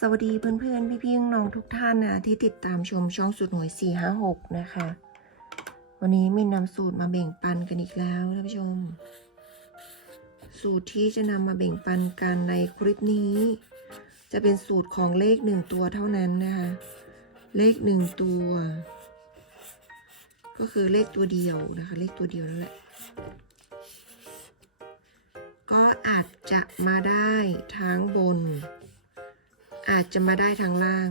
สวัสดีเพื่อนๆ พี่ๆน้องทุกท่านนะที่ติดตามชมช่องสูตรหวย 456 นะคะ วันนี้มีนำสูตรมาแบ่งปันกันอีกแล้วท่านผู้ชม สูตรที่จะนำมาแบ่งปันกันในคลิปนี้ จะเป็นสูตรของเลขหนึ่งตัวเท่านั้นนะคะ เลขหนึ่งตัว ก็คือเลขตัวเดียวนะคะ เลขตัวเดียวนั่นแหละก็อาจจะมาได้ทั้งบน อาจจะมาได้ทางล่าง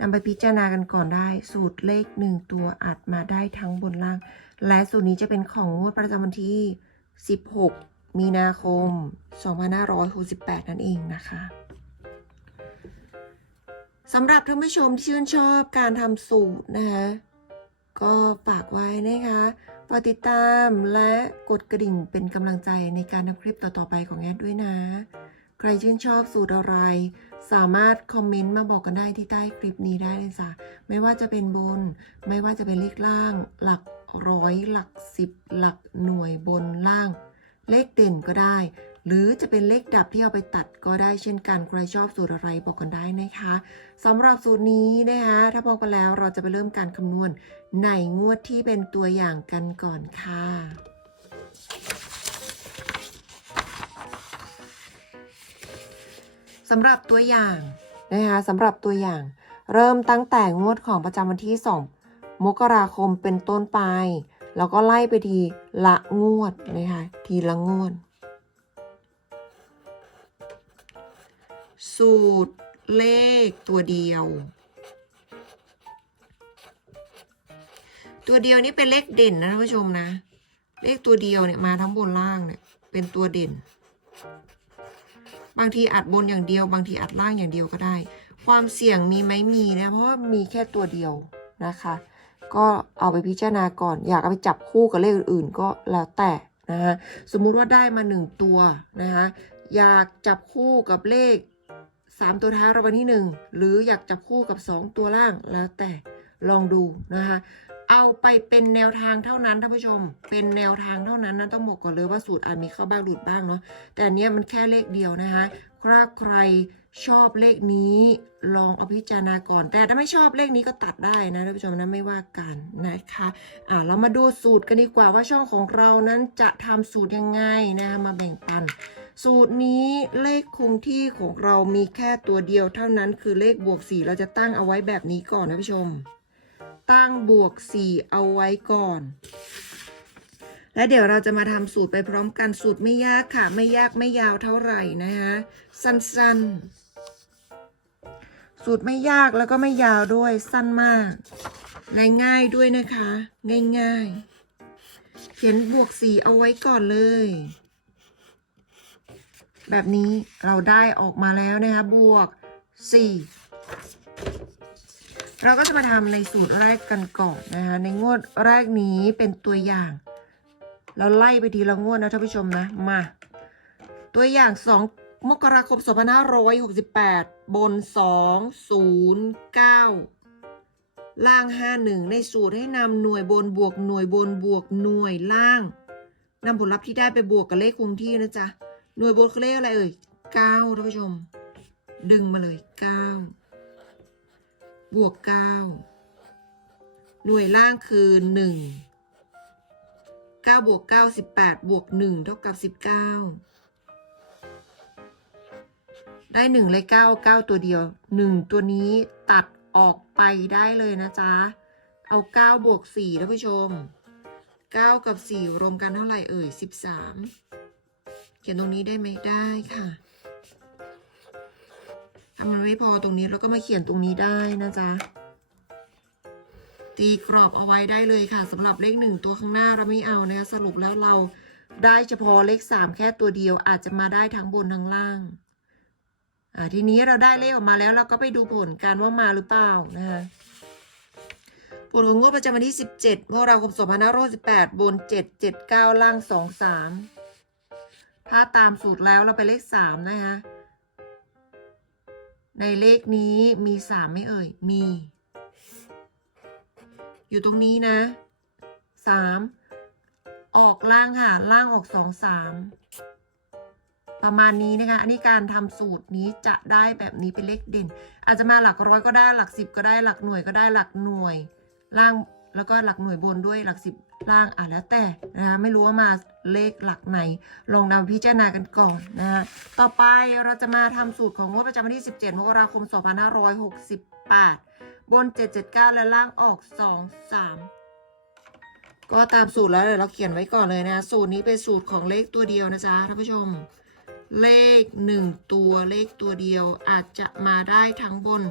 นำไปพิจารณากันก่อนได้ สูตรเลขหนึ่งตัวอาจมาได้ทั้งบนล่าง และสูตรนี้จะเป็นของงวดประจำวันที่ 16 มีนาคม 2568 นั่นเองนะคะสำหรับท่านผู้ชมที่ชื่นชอบการทำสูตรนะคะ ก็ฝากไว้นะคะ ฝากติดตามและกดกระดิ่งเป็นกำลังใจในการทำคลิปต่อๆไปของแอดด้วยนะ ใครชื่นชอบสูตรอะไร สามารถคอมเมนต์มาบอกกันได้ที่ใต้คลิปนี้ได้เลยจ้ะไม่ว่าจะเป็นบน ไม่ว่าจะเป็นเลขล่าง หลักร้อยหลักสิบหลักหน่วยบนล่าง เลขเด่นก็ได้ หรือจะเป็นเลขดับที่เอาไปตัดก็ได้เช่นกัน ใครชอบสูตรอะไรบอกกันได้นะคะสำหรับสูตรนี้นะคะถ้าพอกันแล้วเราจะไปเริ่มการคำนวณในงวดที่เป็นตัวอย่างกันก่อนค่ะสำหรับตัวอย่างนะคะสำหรับตัวอย่าง เริ่มตั้งแต่งวดของประจำวันที่ 2 มกราคมเป็นต้นไป แล้วก็ไล่ไปทีละงวดนะคะทีละงวด สูตรเลขตัวเดียว ตัวเดียวนี่เป็นเลขเด่นนะท่านผู้ชมนะ เลขตัวเดียวเนี่ยมาทั้งบนล่างเนี่ยเป็นตัวเด่น บางทีอัดบนอย่างเดียว บางทีอัดล่างอย่างเดียวก็ได้ ความเสี่ยงมีไหมมีนะเพราะว่ามีแค่ตัวเดียวนะคะ ก็เอาไปพิจารณาก่อน อยากเอาไปจับคู่กับเลขอื่นๆก็แล้วแต่นะคะสมมุติว่าได้มาหนึ่งตัวนะคะอยากจับคู่กับเลข สามตัวท้ายรางวัลที่หนึ่งหรืออยากจับคู่กับสองตัวล่างแล้วแต่ลองดูนะคะ เอาไปเป็นแนวทางเท่านั้นท่านผู้ชม เป็นแนวทางเท่านั้นนะต้องบอกก่อนเลยว่าสูตรอาจมีเข้าบ้างหลุดบ้างเนาะแต่อันเนี้ยมันแค่เลขเดียวนะคะถ้าใครชอบเลขนี้ลองเอาพิจารณาก่อน แต่ถ้าไม่ชอบเลขนี้ก็ตัดได้นะท่านผู้ชมนะไม่ว่ากันนะคะอ่าเรามาดูสูตรกันดีกว่าว่าช่องของเรานั้นจะทำสูตรยังไงนะคะมาแบ่งปัน สูตรนี้เลขคงที่ของเรามีแค่ตัวเดียวเท่านั้นคือเลขบวก 4 เราจะตั้งเอาไว้แบบนี้ก่อนนะผู้ชม ตั้งบวก 4 เอาไว้ก่อน และเดี๋ยวเราจะมาทำสูตรไปพร้อมกันสูตรไม่ยากค่ะ ไม่ยากไม่ยาวเท่าไหร่นะคะสั้นๆ สูตรไม่ยากแล้วก็ไม่ยาวด้วยสั้นมากและง่ายด้วยนะคะ ง่ายๆ เขียนบวก 4 เอาไว้ก่อนเลย แบบนี้เราได้ออกมาแล้วนะคะ บวก 4 เราก็จะมาทำในสูตรแรกกันก่อนนะคะ ในงวดแรกนี้เป็นตัวอย่าง เราไล่ไปทีละงวดนะท่านผู้ชมนะ มา ตัวอย่าง 2 มกราคม 2568 บน 209ล่าง 51 ในสูตรให้นำหน่วยบนบวกหน่วยบนบวกหน่วยล่างนำผลลัพธ์ที่ได้ไปบวกกับเลขคงที่นะจ๊ะ หน่วยบนคือเลขอะไรเอ่ย9ท่านผู้ชม ดึงมาเลย9บวก9หน่วยล่างคือ1 9บวก9 18บวก1เท่ากับ19ได้1เลย9 9ตัวเดียว1ตัวนี้ตัดออกไปได้เลยนะจ๊ะ เอา9บวก4ท่านผู้ชม9กับ4รวมกันเท่าไหร่เอ่ย13 เขียนตรงนี้ได้ไหมได้ค่ะถ้ามันไม่พอตรงนี้เราก็มาเขียนตรงนี้ได้นะจ๊ะตีกรอบเอาไว้ได้เลยค่ะสำหรับเลขหนึ่งตัวข้างหน้าเราไม่เอานะคะสรุปแล้วเราได้เฉพาะเลขสามแค่ตัวเดียวอาจจะมาได้ทั้งบนทั้งล่างอ่าทีนี้เราได้เลขออกมาแล้วเราก็ไปดูผลกันว่ามาหรือเปล่านะคะผลของงวดประจำวันที่ 17มกราคม2568บน 779 ล่าง 23 ถ้าตามสูตรแล้วเราไปเลข3นะคะในเลขนี้มี3ไม่เอ่ย มี อยู่ตรงนี้นะ3ออกล่างค่ะ ล่างออก2 3ประมาณนี้นะคะ อันนี้การทำสูตรนี้จะได้แบบนี้เป็นเลขเด่น อาจจะมาหลักร้อยก็ได้หลักสิบก็ได้หลักหน่วยก็ได้หลักหน่วย ล่างแล้วก็หลักหน่วยบนด้วยหลักสิบล่างอะแล้วแต่นะคะไม่รู้ว่ามา เลขหลักไหนลองนำพิจารณากันก่อนนะคะต่อไปเราจะมาทำสูตรของงวดประจำวันที่ 17 มกราคม 2568 บน 779 และล่างออก 23 ก็ตามสูตรแล้วเดี๋ยวเราเขียนไว้ก่อนเลยนะสูตรนี้เป็นสูตรของเลขตัวเดียวนะจ๊ะท่านผู้ชม เลขหนึ่งตัวเลขตัวเดียว อาจจะมาได้ทั้งบน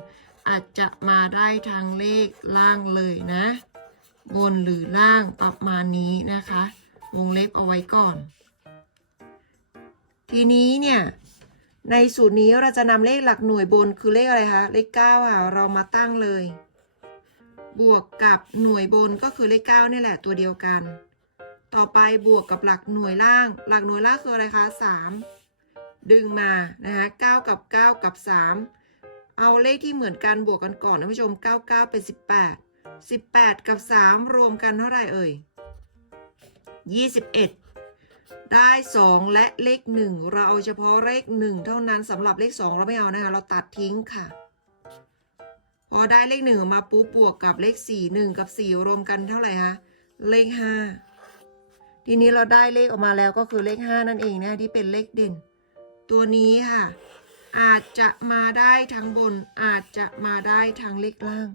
อาจจะมาได้ทั้งเลขล่างเลยนะ บนหรือล่างประมาณนี้นะคะ วงเล็บเอาไว้ก่อน ทีนี้เนี่ย ในสูตรนี้เราจะนำเลขหลักหน่วยบนคือเลขอะไรคะ เลข9ค่ะ เรามาตั้งเลย บวกกับหน่วยบนก็คือเลข9นี่แหละตัวเดียวกัน ต่อไปบวกกับหลักหน่วยล่าง หลักหน่วยล่างคืออะไรคะ3ดึงมานะคะ9กับ 9 กับ 3 เอาเลขที่เหมือนกันบวกกันก่อนนะผู้ชม 99 เป็น 18 18 กับ 3 รวมกันเท่าไหร่เอ่ย 21 ได้ 2 และเลข 1 เราเอาเฉพาะเลข 1 เท่านั้นสำหรับเลข 2 เราไม่เอานะคะ เราตัดทิ้งค่ะ พอได้เลข 1 มาปุ๊บบวกกับเลข 4 1 กับ 4 รวมกันเท่าไหร่คะเลข 5 ทีนี้เราได้เลขออกมาแล้วก็คือเลข 5 นั่นเองนะที่เป็นเลขเด่น ตัวนี้ค่ะ อาจจะมาได้ทั้งบนอาจจะมาได้ทั้งเลขล่าง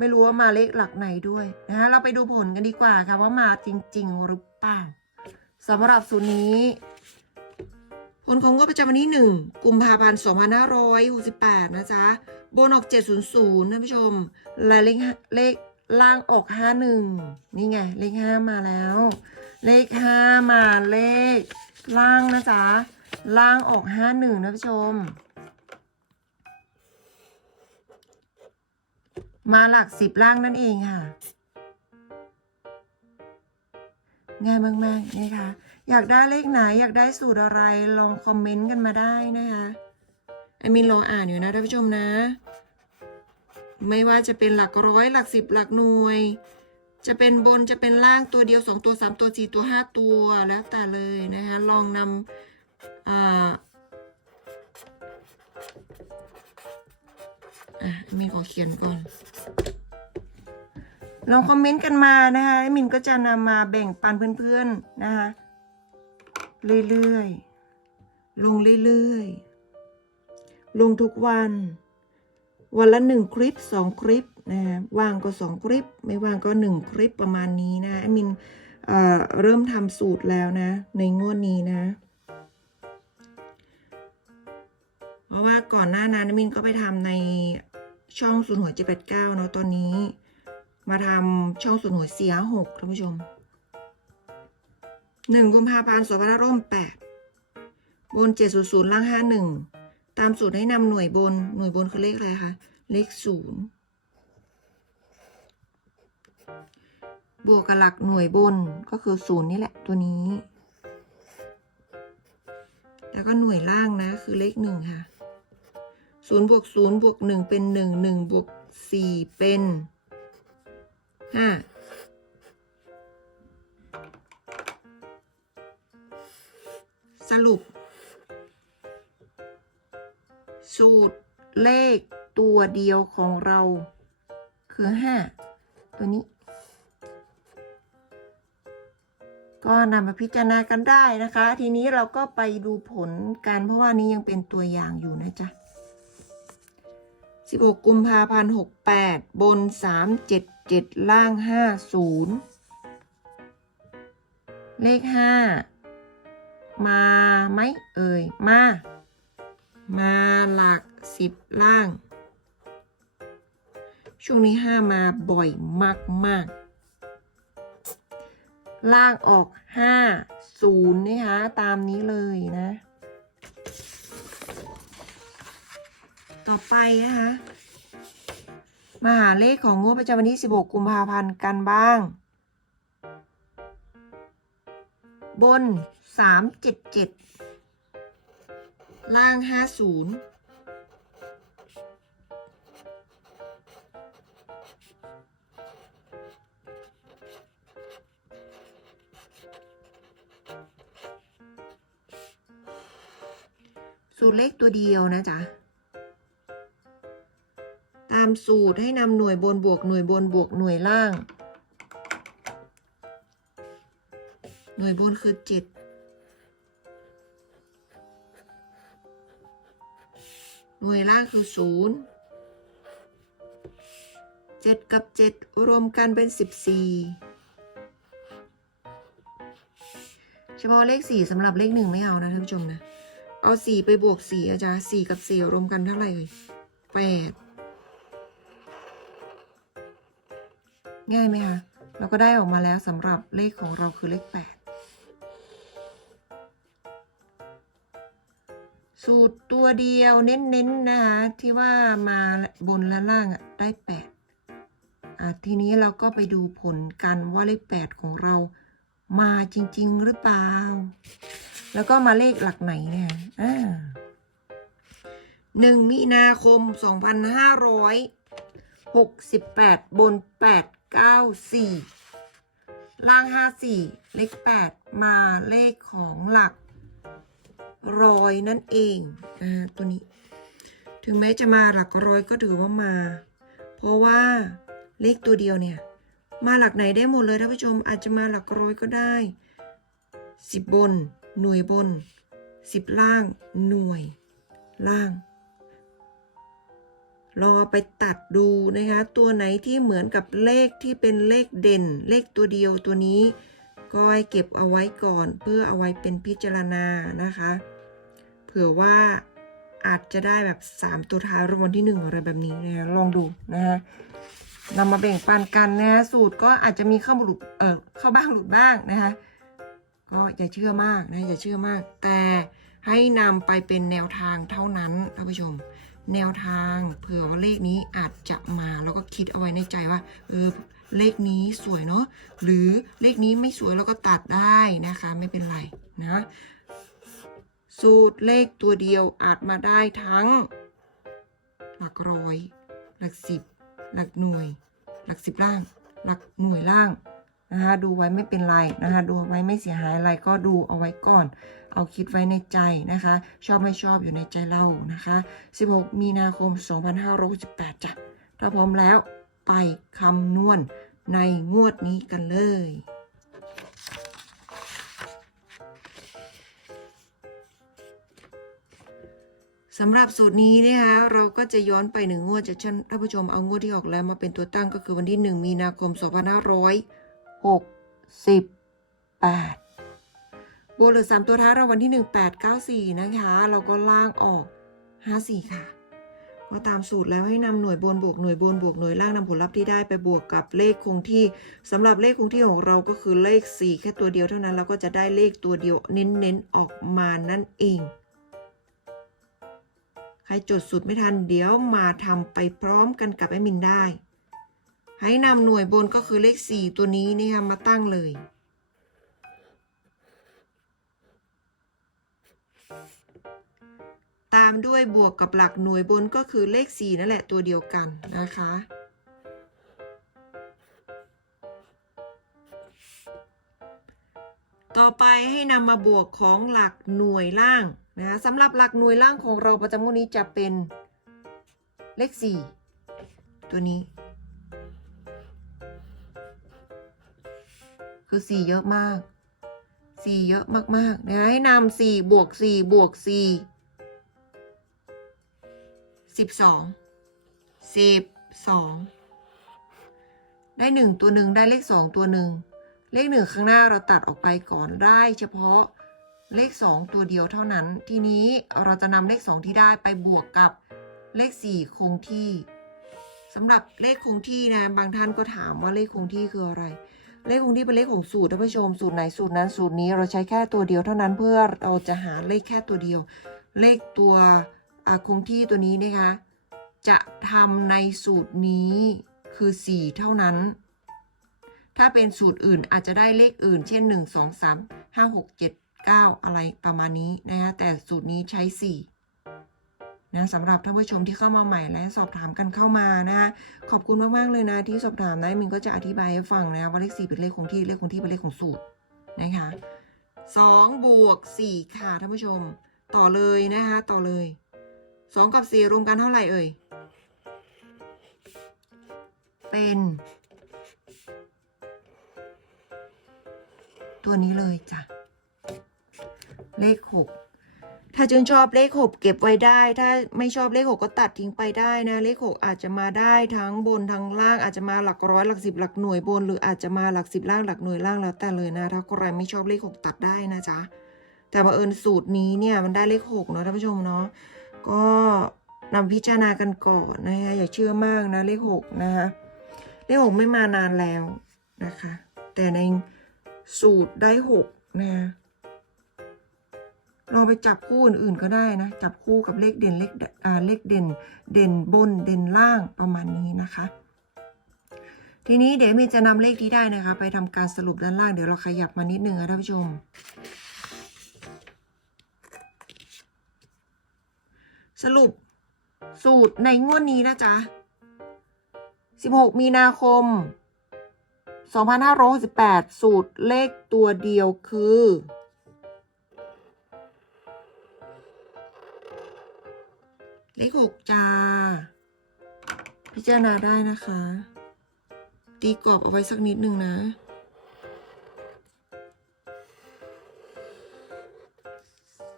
ไม่รู้ว่ามาเลขหลักไหนด้วยนะคะเราไปดูผลกันดีกว่าค่ะว่ามาจริง ๆ หรือเปล่าสำหรับสูตรนี้ ผลของงวดประจำวันที่1กุมภาพันธ์2568นะจ๊ะบนออก700ท่านผู้ชมและเลขเลขล่างออก51นี่ไง เลข5มาแล้ว เลข5มาเลขล่างนะจ๊ะล่างออก51นะผู้ชม มาหลักสิบล่างนั่นเองค่ะ ง่ายมากๆนะคะ อยากได้เลขไหนอยากได้สูตรอะไรลองคอมเมนต์กันมาได้นะคะไอมินรออ่านอยู่นะท่านผู้ชมนะ ไม่ว่าจะเป็นหลักร้อยหลักสิบหลักหน่วย จะเป็นบนจะเป็นล่างตัวเดียวสองตัวสามตัวสี่ตัวห้าตัวแล้วแต่เลยนะคะลองนำอ่า อะมินขอเขียนก่อนลองคอมเมนต์กันมานะคะมินก็จะนำมาแบ่งปันเพื่อนๆนะคะเรื่อยๆ ลงเรื่อยๆ ลงทุกวัน วันละหนึ่งคลิปสองคลิปนะคะว่างก็สองคลิป ไม่ว่างก็หนึ่งคลิปประมาณนี้นะไอ้มินเอ่อเริ่มทำสูตรแล้วนะ ในงวดนี้นะ เพราะว่าก่อนหน้านั้นมินก็ไปทำใน ช่องศูนย์หัวเจ็ดแปดเก้าเนาะตอนนี้ มาทำช่องศูนย์หัวเสียหกท่านผู้ชมหนึ่งกุมภาพันธ์สองพันห้าร้อยแปดบนเจ็ดศูนย์ศูนย์ล่างห้าหนึ่งตามสูตรให้นำหน่วยบนหน่วยบนคือเลขอะไรคะเลขศูนย์บวกกับหลักหน่วยบนก็คือศูนย์นี่แหละตัวนี้ แล้วก็หน่วยล่างนะคือเลขหนึ่งค่ะ ศูนย์บวกศูนย์บวกหนึ่งเป็นหนึ่งหนึ่งบวกสี่เป็นห้าสรุป สูตรเลขตัวเดียวของเราคือห้าตัวนี้ ก็นำมาพิจารณากันได้นะคะ ทีนี้เราก็ไปดูผลกันเพราะว่านี้ยังเป็นตัวอย่างอยู่นะจ๊ะ 16 กุมภาพันธ์68 บน 377 ล่าง 50 เลข 5 มาไหมเอ่ย มา มาหลัก 10 ล่าง ช่วงนี้ 5 มาบ่อยมากๆล่างออก 5 0 นะคะ ตามนี้เลยนะ ต่อไปนะคะ มาหาเลขของงวดประจำวันที่ 16 กุมภาพันธ์กันบ้าง บน 377 ล่าง 50สูตรเลขตัวเดียวนะจ๊ะ ตามสูตรให้นำหน่วยบนบวกหน่วยบนบวกหน่วยล่าง หน่วยบนคือเจ็ดหน่วยล่างคือศูนย์เจ็ดกับเจ็ดรวมกันเป็นสิบสี่เฉพาะเลขสี่สำหรับเลขหนึ่งไม่เอานะท่านผู้ชมนะ เอาสี่ไปบวกสี่อาจารย์สี่กับสี่รวมกันเท่าไหร่เอ่ยแปด ง่ายไหมคะเราก็ได้ออกมาแล้วสำหรับเลขของเราคือเลขแปดสูตรตัวเดียวเน้นๆนะคะที่ว่ามาบนและล่างอะได้แปดอะทีนี้เราก็ไปดูผลกันว่าเลขแปดของเรามาจริง ๆ หรือเปล่า แล้วก็มาเลขหลักไหนเนี่ยอ่าหนึ่งมีนาคม 2568 บน 894ล่าง54เลข8มาเลขของหลักร้อยนั่นเองอ่าตัวนี้ ถึงแม้จะมาหลักร้อยก็ถือว่ามา เพราะว่าเลขตัวเดียวเนี่ย มาหลักไหนได้หมดเลยท่านผู้ชมอาจจะมาหลักร้อยก็ได้10บน หน่วยบน10ล่าง หน่วยล่าง รอไปตัดดูนะคะ ตัวไหนที่เหมือนกับเลขที่เป็นเลขเด่น เลขตัวเดียวตัวนี้ ก็ให้เก็บเอาไว้ก่อนเพื่อเอาไว้เป็นพิจารณานะคะ เผื่อว่าอาจจะได้แบบ 3 ตัวท้ายรางวัลที่ 1 อะไรแบบนี้นะคะลองดูนะคะนำมาแบ่งปันกันนะสูตรก็อาจจะมีเข้าหลุดเออเข้าบ้างหลุดบ้างนะคะก็อย่าเชื่อมากนะอย่าเชื่อมาก แต่ให้นำไปเป็นแนวทางเท่านั้นท่านผู้ชม แนวทาง เผื่อว่าเลขนี้อาจจะมาแล้วก็คิดเอาไว้ในใจว่าเออเลขนี้สวยเนาะหรือเลขนี้ไม่สวยเราก็ตัดได้นะคะ ไม่เป็นไรนะสูตรเลขตัวเดียวอาจมาได้ทั้ง หลักร้อย หลักสิบ หลักหน่วย หลักสิบล่าง หลักหน่วยล่างนะคะดูไว้ไม่เป็นไรนะคะดูไว้ไม่เสียหายอะไรก็ดูเอาไว้ก่อน เอาคิดไว้ในใจนะคะ ชอบไม่ชอบอยู่ในใจเรานะคะ 16 มีนาคม 2568จ้ะถ้าพร้อมแล้วไปคำนวณในงวดนี้กันเลยสำหรับสูตรนี้นะคะเราก็จะย้อนไปหนึ่งงวดจะท่านท่านผู้ชมเอางวดที่ออกแล้วมาเป็นตัวตั้งก็คือวันที่ 1 มีนาคม 2500หกสิ บแปดโบวกเหลือสามตัวท้ายรางวัลที่หนึ่งแปดเก้าสี่นะคะ เราก็ล่างออกห้าสี่ค่ะก็ตามสูตรแล้วให้นำหน่วยบนบวกหน่วยบนบวกหน่วยล่างนำผลลัพธ์ที่ได้ไปบวกกับเลขคงที่สำหรับเลขคงที่ของเราก็คือเลข 4 แค่ตัวเดียวเท่านั้นเราก็จะได้เลขตัวเดียวเน้นๆออกมานั่นเอง ใครจดสูตรไม่ทันเดี๋ยวมาทำไปพร้อมกันกับแอมินได้ ให้นำหน่วยบนก็คือเลข 4 ตัวนี้นะคะมาตั้งเลยามด้วยบวกกับหลักหน่วยบนก็คือเลข 4 นั่นแหละตัวเดียวกันนะคะ ต่อไปให้นำมาบวกของหลักหน่วยล่างนะคะสำหรับหลักหน่วยล่างของเราประจำงวดนี้จะเป็นเลข 4 ตัวนี้ คือสี่เยอะมากสี่เยอะมากๆนะให้นำสี่บวกสี่บวกสี่ สิบสองสิบสองได้หนึ่งตัวหนึ่งได้เลขสองตัวหนึ่งเลขหนึ่งข้างหน้าเราตัดออกไปก่อนได้เฉพาะเลขสองตัวเดียวเท่านั้น ทีนี้เราจะนำเลขสองที่ได้ไปบวกกับเลขสี่คงที่สำหรับเลขคงที่นะ บางท่านก็ถามว่าเลขคงที่คืออะไร เลขคงที่เป็นเลขของสูตรท่านผู้ชมสูตรไหนสูตรนั้นสูตรนี้เราใช้แค่ตัวเดียวเท่านั้นเพื่อเราจะหาเลขแค่ตัวเดียว เลขตัว คงที่ตัวนี้นะคะ จะทำในสูตรนี้คือ 4 เท่านั้น ถ้าเป็นสูตรอื่นอาจจะได้เลขอื่น เช่น 1 2 3 5 6 7 9 อะไรประมาณนี้นะคะแต่สูตรนี้ใช้ 4นะสำหรับท่านผู้ชมที่เข้ามาใหม่และสอบถามกันเข้ามานะคะขอบคุณมาก ๆ เลยนะ ที่สอบถามนะมินก็จะอธิบายให้ฟังนะว่าเลข4เป็นเลขคงที่เลขคงที่เป็นเลขของสูตรนะคะ2บวก4ค่ะท่านผู้ชม ต่อเลยนะคะต่อเลย 2กับ4รวมกันเท่าไหร่เอ่ย เป็น ตัวนี้เลยจ้ะ เลข6ถ้าจึงชอบเลข6เก็บไว้ได้ ถ้าไม่ชอบเลข6ก็ตัดทิ้งไปได้นะ เลข6อาจจะมาได้ทั้งบนทั้งล่างอาจจะมาหลักร้อยหลักสิบหลักหน่วยบน หรืออาจจะมาหลักสิบล่างหลักหน่วยล่างแล้วแต่เลยนะ ถ้าใครไม่ชอบเลข6ตัดได้นะจ๊ะแต่บังเอิญสูตรนี้เนี่ยมันได้เลข6เนาะท่านผู้ชมเนาะ ก็นำพิจารณากันก่อนนะคะอย่าเชื่อมากนะเลข6นะคะเลข6ไม่มานานแล้วนะคะ แต่ในสูตรได้6นะคะลองไปจับคู่อื่นๆก็ได้นะ จับคู่กับเลขเด่นเลขอ่าเลขเด่นเด่นบนเด่นล่างประมาณนี้นะคะ ทีนี้เดี๋ยวมีจะนำเลขที่ได้นะคะ ไปทำการสรุปด้านล่างเดี๋ยวเราขยับมานิดนึงนะท่านผู้ชม สรุปสูตรในงวดนี้นะจ๊ะ 16 มีนาคม 2568 สูตรเลขตัวเดียวคือ เลขหกจ้า พิจารณาได้นะคะ ตีกรอบเอาไว้สักนิดหนึ่งนะ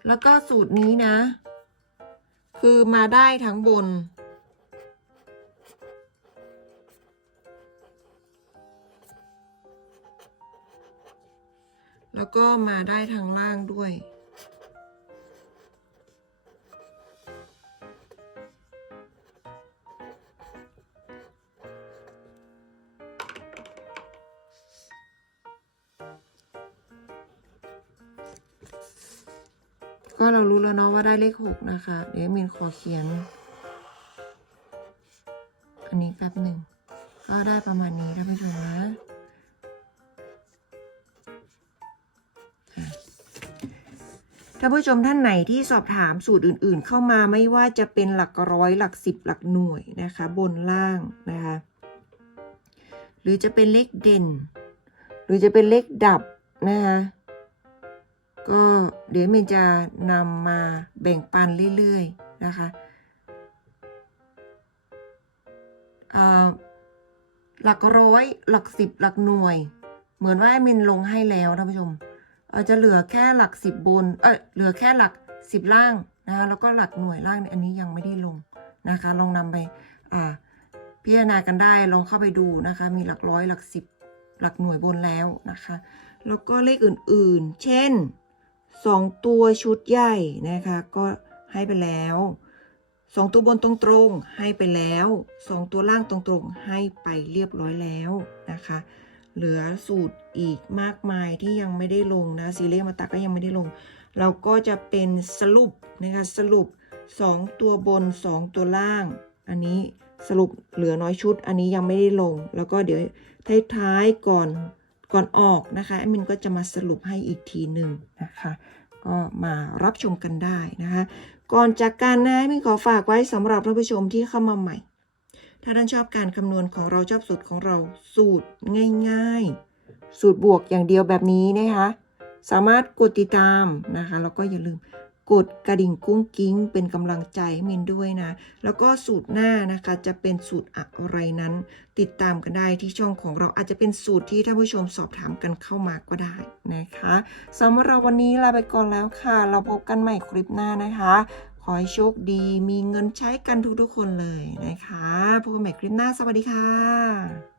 แล้วก็สูตรนี้นะ คือมาได้ทั้งบน แล้วก็มาได้ทางล่างด้วย ก็เรารู้แล้วเนาะว่าได้เลขหกนะคะ เดี๋ยวมินขอเขียน อันนี้แป๊บหนึ่ง ก็ได้ประมาณนี้ท่านผู้ชมนะอะท่านผู้ชมท่านไหนที่สอบถามสูตรอื่นๆ เข้ามาไม่ว่าจะเป็นหลักร้อยหลักสิบหลักหน่วยนะคะ บนล่างนะคะ หรือจะเป็นเลขเด่น หรือจะเป็นเลขดับนะคะ ก็เดี๋ยวเมนจะนำมาแบ่งปันเรื่อยๆนะคะหลักร้อยหลักสิบหลักหน่วย เหมือนว่าแอมินลงให้แล้วท่านผู้ชมอาจจะเหลือแค่หลักสิบบนเออเหลือแค่หลักสิบล่างนะคะแล้วก็หลักหน่วยล่างเนี่ยอันนี้ยังไม่ได้ลงนะคะ ลองนำไปพิจารณากันได้ลองเข้าไปดูนะคะ มีหลักร้อยหลักสิบหลักหน่วยบนแล้วนะคะ แล้วก็เลขอื่นๆ เช่น สองตัวชุดใหญ่นะคะ ก็ให้ไปแล้วสองตัวบนตรงๆให้ไปแล้วสองตัวล่างตรงๆให้ไปเรียบร้อยแล้วนะคะ เหลือสูตรอีกมากมายที่ยังไม่ได้ลงนะซีเรียมาตาก็ยังไม่ได้ลง เราก็จะเป็นสรุปนะคะสรุป 2 ตัวบน 2 ตัวล่าง อันนี้สรุปเหลือน้อยชุด อันนี้ยังไม่ได้ลง แล้วก็เดี๋ยวท้ายๆก่อน ก่อนออกนะคะแอดมินก็จะมาสรุปให้อีกทีหนึ่งนะคะก็มารับชมกันได้นะคะ ก่อนจากการนะมินขอฝากไว้สำหรับท่านผู้ชมที่เข้ามาใหม่ ถ้าท่านชอบการคำนวณของเราชอบสูตรของเราสูตรง่าย ๆ สูตรบวกอย่างเดียวแบบนี้นะคะ สามารถกดติดตามนะคะแล้วก็อย่าลืม กดกระดิ่งกุ้งกิ้ง เป็นกำลังใจให้มินด้วยนะ แล้วก็สูตรหน้านะคะจะเป็นสูตรอะไรนั้น ติดตามกันได้ที่ช่องของเราอาจจะเป็นสูตรที่ท่านผู้ชมสอบถามกันเข้ามาก็ได้นะคะสำหรับวันนี้ลาไปก่อนแล้วค่ะ เราพบกันใหม่คลิปหน้านะคะ ขอให้โชคดีมีเงินใช้กันทุกๆคนเลยนะคะพบกันใหม่คลิปหน้าสวัสดีค่ะ